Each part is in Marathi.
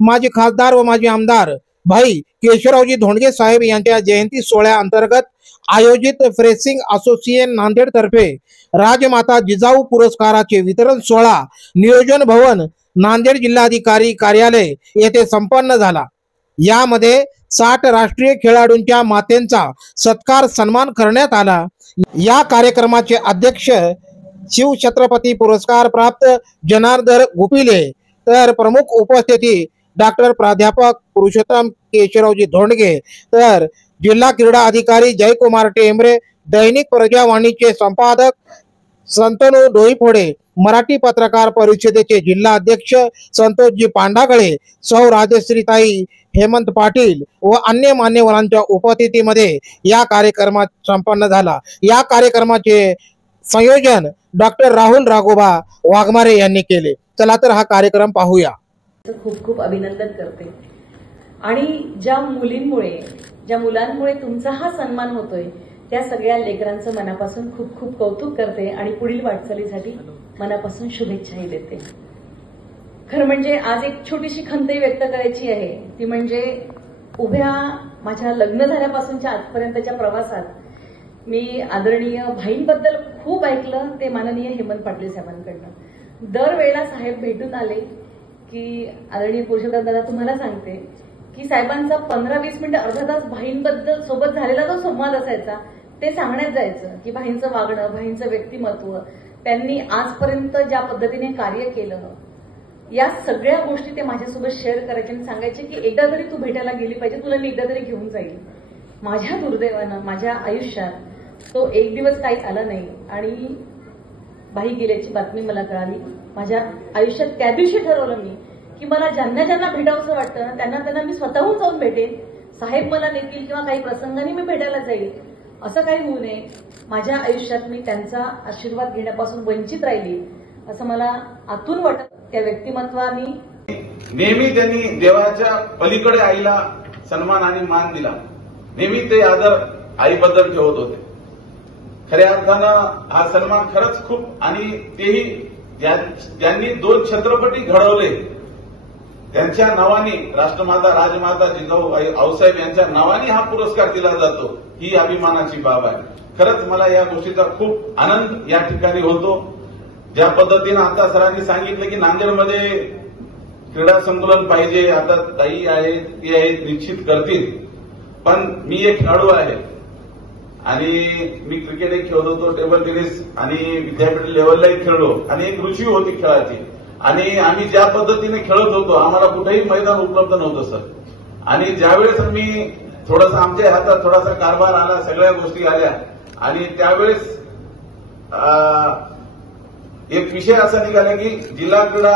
माजी खासदार व माजी आमदार भाई केशवरावजी धोंडगे साहेब यांच्या जयंती सोहळ्या अंतर्गत आयोजित फ्रेसिंग असोसिएशन नांदेड तर्फे राजमाता जिजाऊ पुरस्काराचे वितरण सोहळा नियोजन भवन नांदेड जिल्हाधिकारी कार्यालय येथे संपन्न झाला। यामध्ये 60 राष्ट्रीय खेळाडूंच्या मातेंचा सत्कार सन्मान करण्यात आला। या कार्यक्रमाचे अध्यक्ष शिवछत्रपती पुरस्कार प्राप्त जनार्दन गुपिले तर प्रमुख उपस्थिती डॉक्टर प्राध्यापक पुरुषोत्तम केशवरावजी धोंडगे तर जिल्हा क्रीडा अधिकारी जयकुमार टेंबरे, दैनिक प्रजावाणीचे संपादक संतनू डोईफोडे, मराठी पत्रकार परिषदेचे जिल्हा अध्यक्ष संतोषजी पांडागळे, सौ राजश्रीताई हेमंत पाटील व अन्य मान्यवरांच्या उपस्थितीमध्ये या कार्यक्रमात संपन्न झाला। या कार्यक्रमाचे संयोजन डॉक्टर राहुल राघोबा वाघमारे यांनी केले। चला तर हा कार्यक्रम पाहूया। खूप खूप अभिनंदन करते आणि ज्या मुलींमुळे ज्या मुलांमुळे तुमचा हा सन्मान होतोय त्या सगळ्या लेकरांचं मनापासून खूप खूप कौतुक करते आणि पुढील वाटचालीसाठी मनापासून शुभेच्छाही देते। खरं म्हणजे आज एक छोटीशी खंतही व्यक्त करायची आहे, ती म्हणजे उभ्या माझ्या लग्न झाल्यापासूनच्या आजपर्यंतच्या प्रवासात मी आदरणीय भाईंबद्दल खूप ऐकलं, ते माननीय हेमंत पाटील साहेबांकडनं। दरवेळेला साहेब भेटून आले की आदरणीय पुरुषोत्तम दादा तुम्हाला सांगते की साहेबांचा 15-20 मिनिटं अर्धा तास भाईंबद्दल सोबत झालेला जो संवाद असायचा ते सांगण्यात जायचं की भाईंचं वागणं, भाईंचं व्यक्तिमत्व, त्यांनी आजपर्यंत ज्या पद्धतीने कार्य केलं या सगळ्या गोष्टी ते माझ्यासोबत शेअर करायचे आणि सांगायचे की एकदा तरी तू भेटायला गेली पाहिजे, तुला मी एकदा तरी घेऊन जाईल। माझ्या दुर्दैवानं माझ्या आयुष्यात तो एक दिवस काही आला नाही आणि बाई गेल्याची बातमी मला कळाली। माझ्या आयुष्यात त्या दिवशी ठरवलं मी की मला ज्यांना ज्यांना भेटावंसं वाटतं ना त्यांना मी स्वतःहून जाऊन भेटेन, साहेब मला नेतील किंवा काही प्रसंगाने मी भेटायला जाईल असं काही होऊ नये। माझ्या आयुष्यात मी त्यांचा आशीर्वाद घेण्यापासून वंचित राहिली असं मला आतून वाटत। त्या व्यक्तिमत्वानी नेहमी त्यांनी देवाच्या पलीकडे आईला सन्मान आणि मान दिला, नेहमी ते आदर आईबद्दल ठेवत होते। खऱ्या अर्थानं हा सन्मान खरंच खूप, आणि तेही ज्यांनी 2 छत्रपती घडवले त्यांच्या नावाने, राष्ट्रमाता राजमाता जिजाऊ आऊसाहेब यांच्या नावाने हा पुरस्कार दिला जातो, ही अभिमानाची बाब आहे। खरंच मला या गोष्टीचा खूप आनंद या ठिकाणी होतो। ज्या पद्धतीनं आता सरांनी सांगितलं की नांदेडमध्ये क्रीडा संकुलन पाहिजे, आता ताई आहेत ती आहेत निश्चित करतील, पण मी एक खेळाडू आहे आणि मी क्रिकेटही खेळत होतो, टेबल टेनिस आणि विद्यापीठ लेव्हललाही खेळलो आणि एक रुची होती खेळाची, आणि आम्ही ज्या पद्धतीने खेळत होतो आम्हाला कुठेही मैदान उपलब्ध नव्हतं सर। आणि ज्यावेळेस मी थोडंसं आमच्या हातात थोडासा कारभार आला, सगळ्या गोष्टी आल्या आणि त्यावेळेस एक विषय असा निघाला की जिल्हा क्रीडा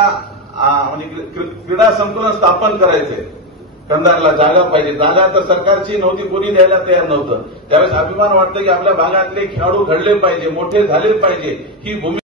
म्हणजे क्रीडा संकुलन स्थापन करायचंय, कंधारला जागा पाहिजे। जागा तर सरकारची नव्हती, कोणी द्यायला तयार नव्हतं। त्यावेळेस अभिमान वाटतं की आपल्या भागातले खेळाडू घडले पाहिजे, मोठे झाले पाहिजे, ही भूमिका